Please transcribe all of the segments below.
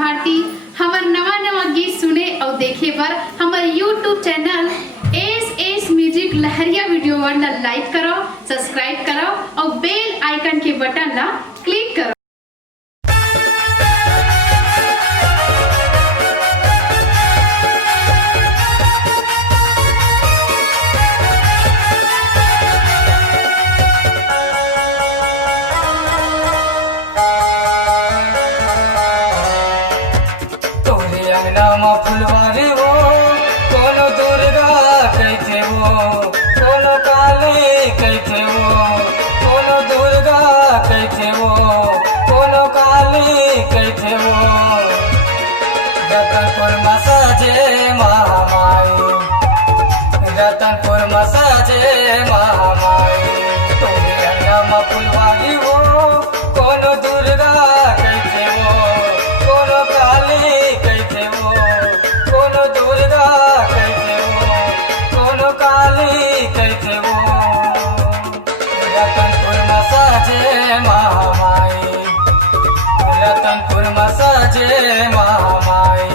भारती। हमार नवा नवा गीत सुने और देखे पर हमार यूट्यूब चैनल एस म्यूजिक लहरिया वीडियो वन लाइक करो, सब्सक्राइब करो और बेल आइकन के बटन ला क्लिक करो। फुलवारी हो कोनो दुर्गा कैथे हो, कोनो काली कैथे हो, कोनो दुर्गा कैथे हो, कोनो काली कैथे हो। रतनपुर मसाजे महामाई, रतनपुर मसाजे महामाई। तुम्हें अंगना फुलवारी हो कोनो दुर्गा कैथे हो, कोनो काली कैथे हो, कोनो दुर्गा कैथे हो, कोनो काली कैथे हो। रतनपुर मसाजे महामाई, रतनपुर मसाजे महामाई।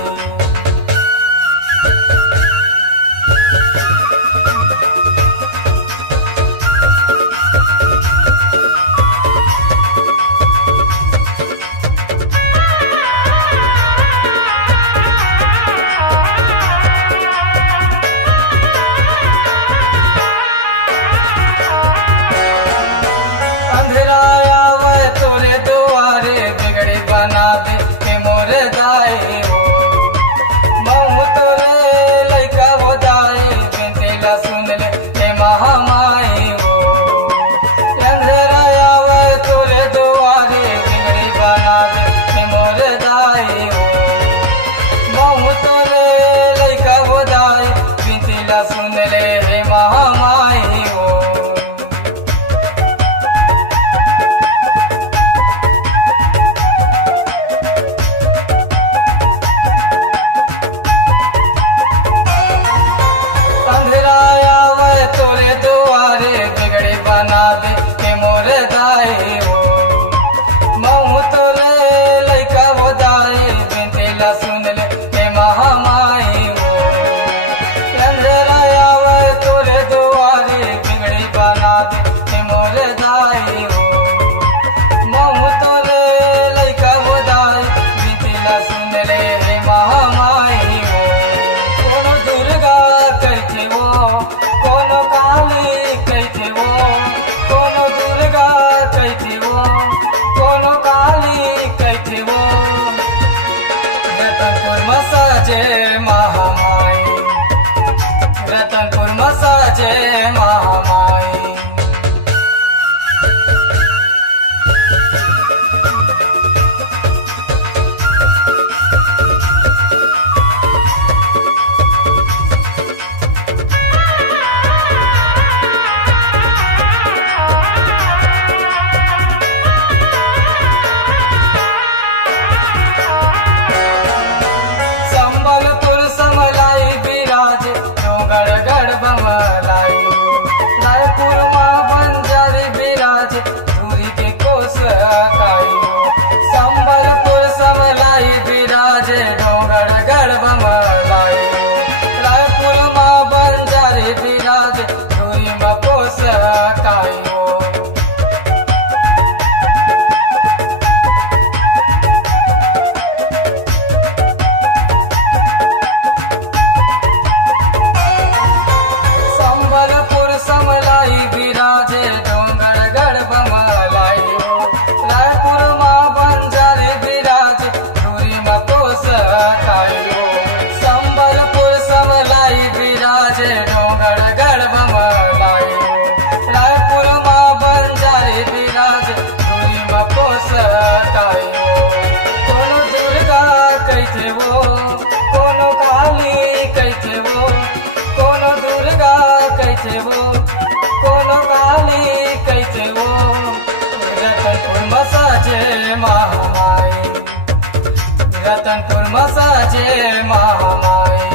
बना दे के मोर दाए हो, महू तोरे लइका हो दाए बेंतेला सुन ले के महामाई हो। अंधेरा आवे तोरे दुआरे बिगड़ी बना दे के मोर दाए हो, महू तोरे लइका हो दाए बेंतेला सुन ले हे महामाई हो। बना दे के मोर दाए हो, महू तोरे लइका हो दाए बेंतेला सुन ले के महामाई हो। अंधेरा आवे तोरे दुआरे बिगड़ी बना दे के मोर दाए हो, महू तोरे लइका हो दाए बेंतेला सुन ले हे महामाई हो। कोनो दुर्गा कैथे हो, कोनो काली कैथे हो, कोनो दुर्गा कैथे हो, कोनो काली कैथे हो। रतनपुर मसाजे महामाई, रतनपुर मसाजे महामाई। रायपुर माँ बंजारी बिराज दूरी के कोस काई, संबलपुर समलाई बिराज डोंगर गढ़ बमलाई। रायपुर माँ बंजारी बिराज दूरी में कोस काई। समलाई बिराजे डोंगर गढ़ बमलाई हो, रायपुर माँ बंजारे बिराजे दूरी में कोस काई हो। संबलपुर समलाई बिराजे डोंगर गढ़ बमलाई हो, रायपुर माँ बंजारे बिराजे दूरी में कोस काई हो। कोनो दुर्गा कैथे हो, कोनो काली कैथे हो, कोनो दुर्गा कैथे हो, कोनो काली कैथे हो। रतनपुर मसाजे महामाई, रतनपुर मसाजे महामाई।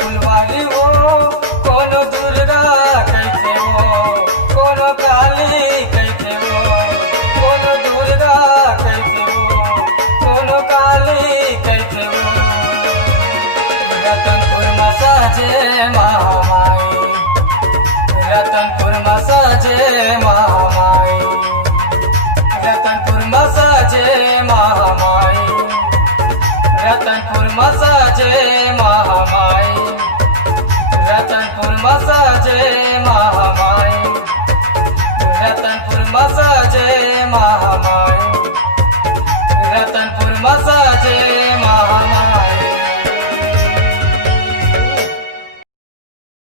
फुलवारी हो कोनो दुर्गा कैसे हो कोनो काली कैसे हो कोनो दुर्गा कैसे हो कोनो काली कैसे हो रतनपुर में सजे महामाई रतनपुर में सजे महामाई रतनपुर में सजे महामाई रतनपुर में सजे महामाई रतनपुर में सजे महामाई रतनपुर में सजे महामाई रतनपुर में